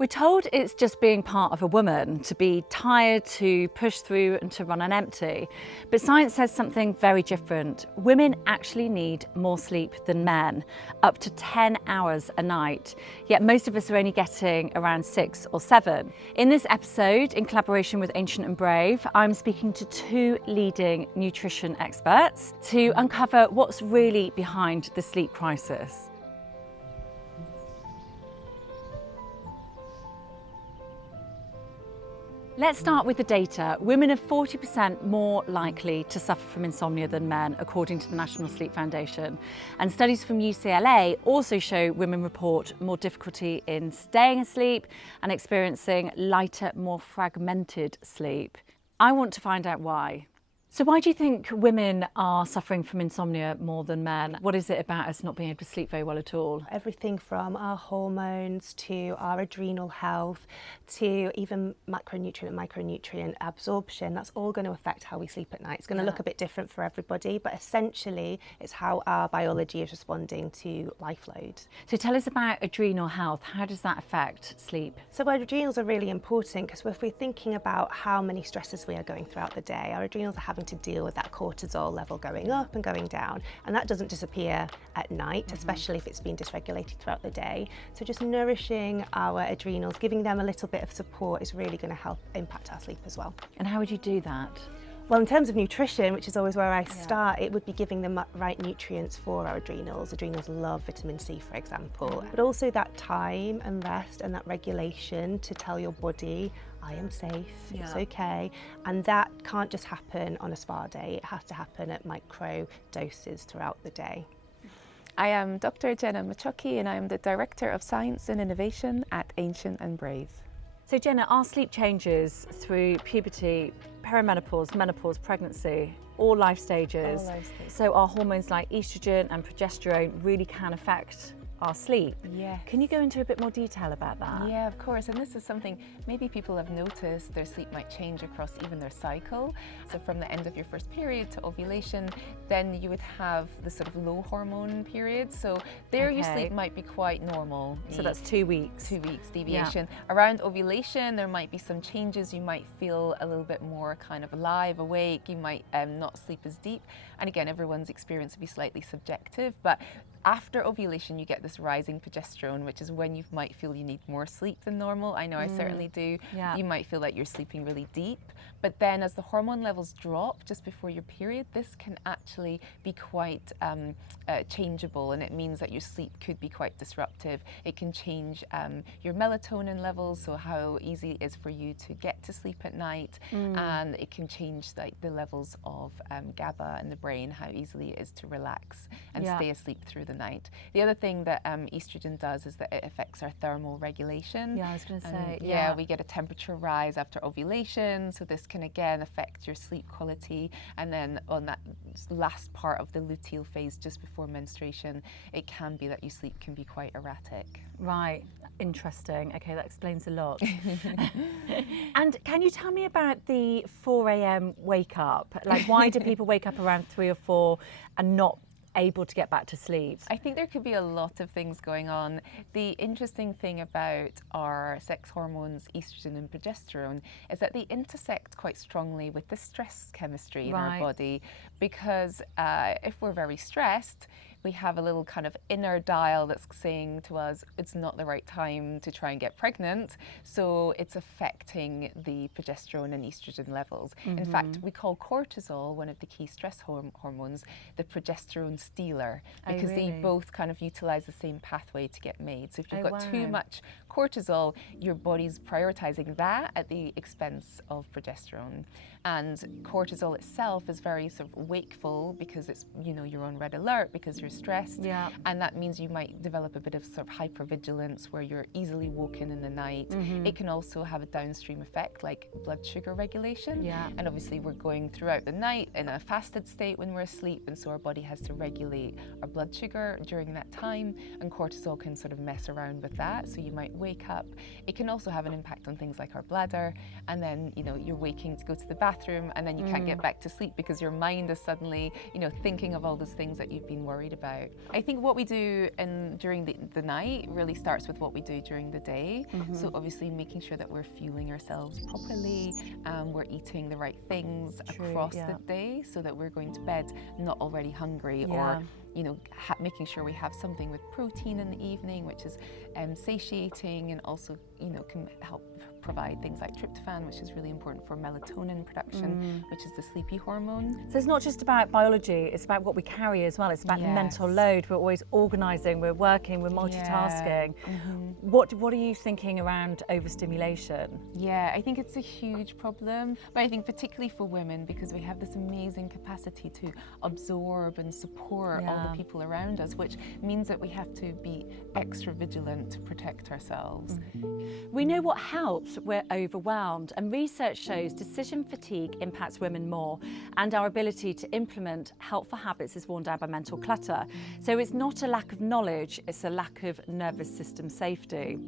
We're told it's just being part of a woman to be tired, to push through and to run on empty. But science says something very different. Women actually need more sleep than men, up to 10 hours a night. Yet most of us are only getting around 6 or 7. In this episode, in collaboration with Ancient and Brave, I'm speaking to 2 leading nutrition experts to uncover what's really behind the sleep crisis. Let's start with the data. Women are 40% more likely to suffer from insomnia than men, according to the National Sleep Foundation. And studies from UCLA also show women report more difficulty in staying asleep and experiencing lighter, more fragmented sleep. I want to find out why. So why do you think women are suffering from insomnia more than men? What is it about us not being able to sleep very well at all? Everything from our hormones to our adrenal health to even macronutrient and micronutrient absorption, that's all going to affect how we sleep at night. It's going to look a bit different for everybody, but essentially it's how our biology is responding to life load. So tell us about adrenal health. How does that affect sleep? So our adrenals are really important because if we're thinking about how many stresses we are going throughout the day, our adrenals are having to deal with that cortisol level going up and going down, and that doesn't disappear at night, especially if it's been dysregulated throughout the day. So just nourishing our adrenals, giving them a little bit of support is really going to help impact our sleep as well. And how would you do that? Well, in terms of nutrition, which is always where I start, it would be giving them right nutrients for our adrenals. Adrenals love vitamin C, for example, but also that time and rest and that regulation to tell your body, I am safe, it's okay. And that can't just happen on a spa day, it has to happen at micro doses throughout the day. I am Dr. Jenna Macciochi and I am the Director of Science and Innovation at Ancient and Brave. So Jenna, our sleep changes through puberty, perimenopause, menopause, pregnancy, all life stages. So our hormones like estrogen and progesterone really can affect our sleep. Yes. Can you go into a bit more detail about that? Yeah, of course. And this is something maybe people have noticed. Their sleep might change across even their cycle. So from the end of your first period to ovulation, then you would have the sort of low hormone period. So there your sleep might be quite normal. So that's 2 weeks. 2 weeks deviation. Around ovulation, there might be some changes. You might feel a little bit more kind of alive, awake. You might not sleep as deep. And again, everyone's experience will be slightly subjective. But after ovulation, you get this rising progesterone, which is when you might feel you need more sleep than normal. I know I certainly do. Yeah. You might feel that you're sleeping really deep. But then as the hormone levels drop just before your period, this can actually be quite changeable, and it means that your sleep could be quite disruptive. It can change your melatonin levels, so how easy it is for you to get to sleep at night, and it can change like the levels of GABA in the brain, how easily it is to relax and stay asleep through the night. The other thing that estrogen does is that it affects our thermal regulation. Yeah, I was going to say. Yeah, we get a temperature rise after ovulation, so this can again affect your sleep quality. And then on that last part of the luteal phase, just before menstruation, it can be that your sleep can be quite erratic. Right, interesting. Okay, that explains a lot. And can you tell me about the 4 a.m. wake up? Like, why do people wake up around 3 or 4 and not able to get back to sleep? I think there could be a lot of things going on. The interesting thing about our sex hormones, estrogen and progesterone, is that they intersect quite strongly with the stress chemistry in our body, because if we're very stressed, we have a little kind of inner dial that's saying to us it's not the right time to try and get pregnant, so it's affecting the progesterone and estrogen levels. In fact, we call cortisol, one of the key stress hormones, the progesterone stealer, because they both kind of utilize the same pathway to get made. So if you've got too much cortisol, your body's prioritizing that at the expense of progesterone. And cortisol itself is very sort of wakeful because it's, you know, you're on red alert because you're stressed. And that means you might develop a bit of sort of hypervigilance where you're easily woken in the night. It can also have a downstream effect like blood sugar regulation. And obviously we're going throughout the night in a fasted state when we're asleep, and so our body has to regulate our blood sugar during that time, and cortisol can sort of mess around with that. So you might wake up. It can also have an impact on things like our bladder, and then, you know, you're waking to go to the bathroom and then you can't get back to sleep because your mind is suddenly, you know, thinking of all those things that you've been worried about. I think what we do during the night really starts with what we do during the day. So obviously making sure that we're fueling ourselves properly, we're eating the right things across the day, so that we're going to bed not already hungry, or you know, making sure we have something with protein in the evening, which is satiating, and also, you know, can help provide things like tryptophan, which is really important for melatonin production, which is the sleepy hormone. So it's not just about biology, it's about what we carry as well. It's about the mental load. We're always organising, we're working, we're multitasking. What are you thinking around overstimulation? Yeah, I think it's a huge problem, but I think particularly for women, because we have this amazing capacity to absorb and support all the people around us, which means that we have to be extra vigilant to protect ourselves. We know what helps. We're overwhelmed, and research shows decision fatigue impacts women more, and our ability to implement helpful habits is worn down by mental clutter. So it's not a lack of knowledge, it's a lack of nervous system safety.